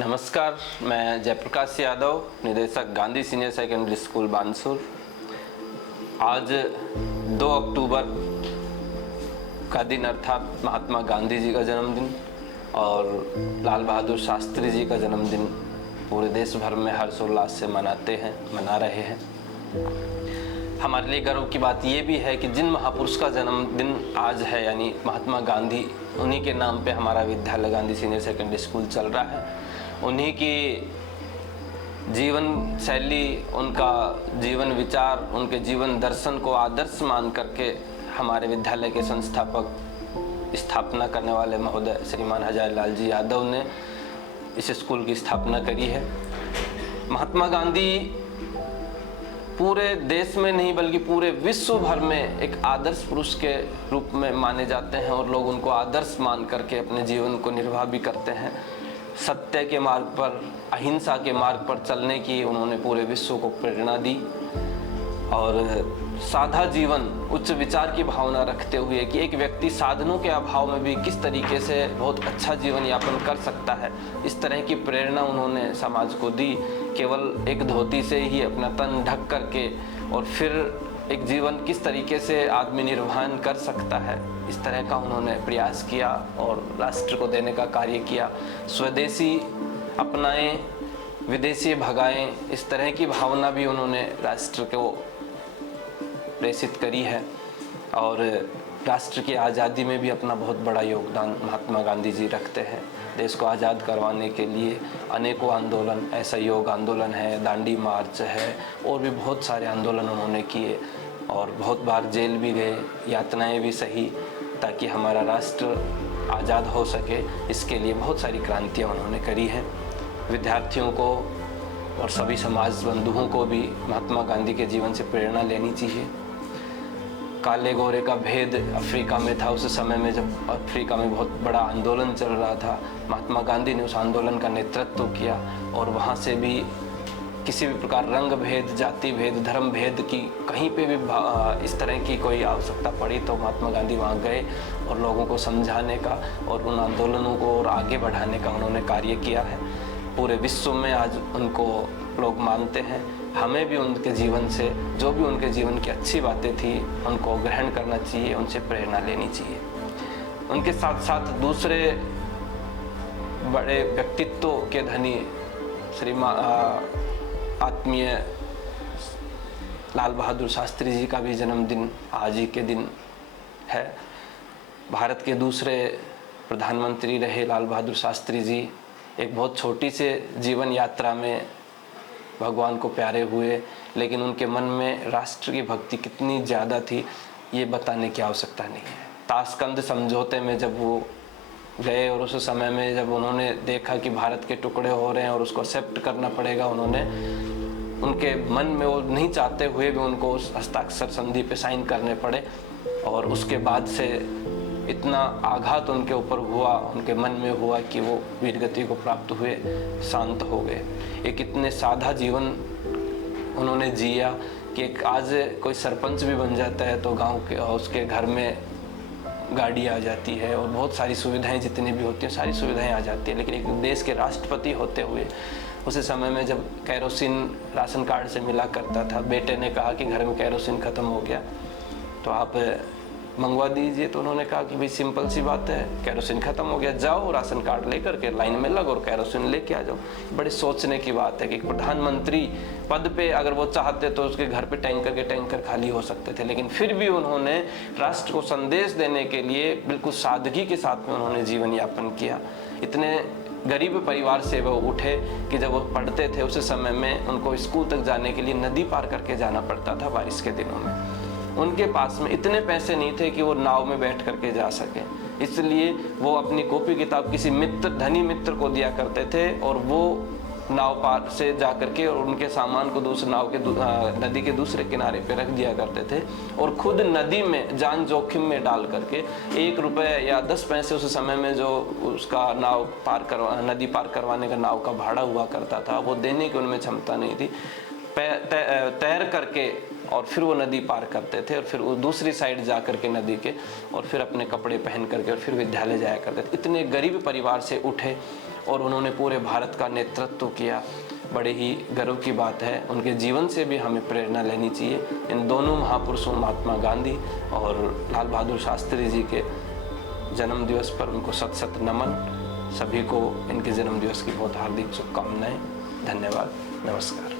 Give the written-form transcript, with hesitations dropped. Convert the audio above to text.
नमस्कार, मैं जयप्रकाश यादव, निदेशक Gandhi senior secondary school Bansur. आज 2 अक्टूबर का दिन अर्थात महात्मा गांधी जी का जन्मदिन और लाल बहादुर शास्त्री जी का जन्मदिन पूरे देश भर में हर्षोल्लास से मना रहे हैं। हमारे लिए गर्व की बात ये भी है कि जिन महापुरुष का जन्मदिन आज है, यानी महात्मा गांधी, उन्हीं के नाम पे हमारा विद्यालय गांधी सीनियर सेकेंडरी स्कूल चल रहा है। उन्हीं की जीवन शैली, उनका जीवन विचार, उनके जीवन दर्शन को आदर्श मान करके हमारे विद्यालय के संस्थापक, स्थापना करने वाले महोदय श्रीमान हजारी लाल जी यादव ने इस स्कूल की स्थापना करी है। महात्मा गांधी पूरे देश में नहीं बल्कि पूरे विश्व भर में एक आदर्श पुरुष के रूप में माने जाते हैं और लोग उनको आदर्श मान करके अपने जीवन को निर्वाह भी करते हैं। सत्य के मार्ग पर, अहिंसा के मार्ग पर चलने की उन्होंने पूरे विश्व को प्रेरणा दी और सादा जीवन, उच्च विचार की भावना रखते हुए कि एक व्यक्ति साधनों के अभाव में भी किस तरीके से बहुत अच्छा जीवन यापन कर सकता है, इस तरह की प्रेरणा उन्होंने समाज को दी। केवल एक धोती से ही अपना तन ढक करके और फिर एक जीवन किस तरीके से आदमी निर्वहन कर सकता है, इस तरह का उन्होंने प्रयास किया और राष्ट्र को देने का कार्य किया। स्वदेशी अपनाएं, विदेशी भगाएं, इस तरह की भावना भी उन्होंने राष्ट्र को प्रेषित करी है और राष्ट्र की आज़ादी में भी अपना बहुत बड़ा योगदान महात्मा गांधी जी रखते हैं। देश को आज़ाद करवाने के लिए अनेकों आंदोलन, असहयोग आंदोलन है, दांडी मार्च है और भी बहुत सारे आंदोलन उन्होंने किए और बहुत बार जेल भी गए, यातनाएं भी सही, ताकि हमारा राष्ट्र आज़ाद हो सके। इसके लिए बहुत सारी क्रांतियाँ उन्होंने करी हैं। विद्यार्थियों को और सभी समाज बंधुओं को भी महात्मा गांधी के जीवन से प्रेरणा लेनी चाहिए। काले गोरे का भेद अफ्रीका में था उस समय में, जब अफ्रीका में बहुत बड़ा आंदोलन चल रहा था। महात्मा गांधी ने उस आंदोलन का नेतृत्व किया और वहाँ से भी किसी भी प्रकार रंग भेद, जाति भेद, धर्म भेद की कहीं पे भी इस तरह की कोई आवश्यकता पड़ी तो महात्मा गांधी वहाँ गए और लोगों को समझाने का और उन आंदोलनों को और आगे बढ़ाने का उन्होंने कार्य किया है। पूरे विश्व में आज उनको लोग मानते हैं। हमें भी उनके जीवन से, जो भी उनके जीवन की अच्छी बातें थी, उनको ग्रहण करना चाहिए, उनसे प्रेरणा लेनी चाहिए। उनके साथ साथ दूसरे बड़े व्यक्तित्व के धनी आत्मीय लाल बहादुर शास्त्री जी का भी जन्मदिन आज ही के दिन है। भारत के दूसरे प्रधानमंत्री रहे लाल बहादुर शास्त्री जी। एक बहुत छोटी से जीवन यात्रा में भगवान को प्यारे हुए, लेकिन उनके मन में राष्ट्र की भक्ति कितनी ज़्यादा थी ये बताने की आवश्यकता नहीं है। ताशकंद समझौते में जब वो गए और उस समय में जब उन्होंने देखा कि भारत के टुकड़े हो रहे हैं और उसको एक्सेप्ट करना पड़ेगा, उनके मन में वो नहीं चाहते हुए भी उनको उस हस्ताक्षर संधि पे साइन करने पड़े और उसके बाद से इतना आघात उनके ऊपर हुआ, उनके मन में हुआ कि वो वीरगति को प्राप्त हुए, शांत हो गए। एक इतने सादा जीवन उन्होंने जिया कि एक आज कोई सरपंच भी बन जाता है तो गांव के उसके घर में गाड़ी आ जाती है और बहुत सारी सुविधाएं जितनी भी होती हैं सारी सुविधाएं आ जाती हैं। लेकिन एक देश के राष्ट्रपति होते हुए उसी समय में जब केरोसिन राशन कार्ड से मिला करता था, बेटे ने कहा कि घर में केरोसिन ख़त्म हो गया तो आप मंगवा दीजिए, तो उन्होंने कहा कि भाई सिंपल सी बात है, केरोसिन ख़त्म हो गया, जाओ राशन कार्ड लेकर के लाइन में लगो और केरोसिन लेके आ जाओ। बड़े सोचने की बात है कि प्रधानमंत्री पद पे अगर वो चाहते तो उसके घर पे टैंकर के टैंकर खाली हो सकते थे, लेकिन फिर भी उन्होंने राष्ट्र को संदेश देने के लिए बिल्कुल सादगी के साथ में उन्होंने जीवन यापन किया। इतने गरीब परिवार से वो उठे कि जब वो पढ़ते थे उस समय में उनको स्कूल तक जाने के लिए नदी पार करके जाना पड़ता था बारिश के दिनों में। उनके पास में इतने पैसे नहीं थे कि वो नाव में बैठ करके जा सके, इसलिए वो अपनी कॉपी किताब किसी मित्र, धनी मित्र को दिया करते थे और वो नाव पार से जा करके और उनके सामान को दूसरे नाव के नदी के दूसरे किनारे पे रख दिया करते थे और खुद नदी में जान जोखिम में डाल करके 1 रुपये या 10 पैसे उस समय में जो उसका नदी पार करवाने का नाव का भाड़ा हुआ करता था वो देने की उनमें क्षमता नहीं थी। तैर करके और फिर वो नदी पार करते थे और फिर वो दूसरी साइड जा कर के नदी के और फिर अपने कपड़े पहन करके और फिर विद्यालय जाया करते थे। इतने गरीब परिवार से उठे और उन्होंने पूरे भारत का नेतृत्व किया। बड़े ही गर्व की बात है। उनके जीवन से भी हमें प्रेरणा लेनी चाहिए। इन दोनों महापुरुषों महात्मा गांधी और लाल बहादुर शास्त्री जी के जन्म दिवस पर उनको शत शत नमन। सभी को इनके जन्म दिवस की बहुत हार्दिक शुभकामनाएं। धन्यवाद। नमस्कार।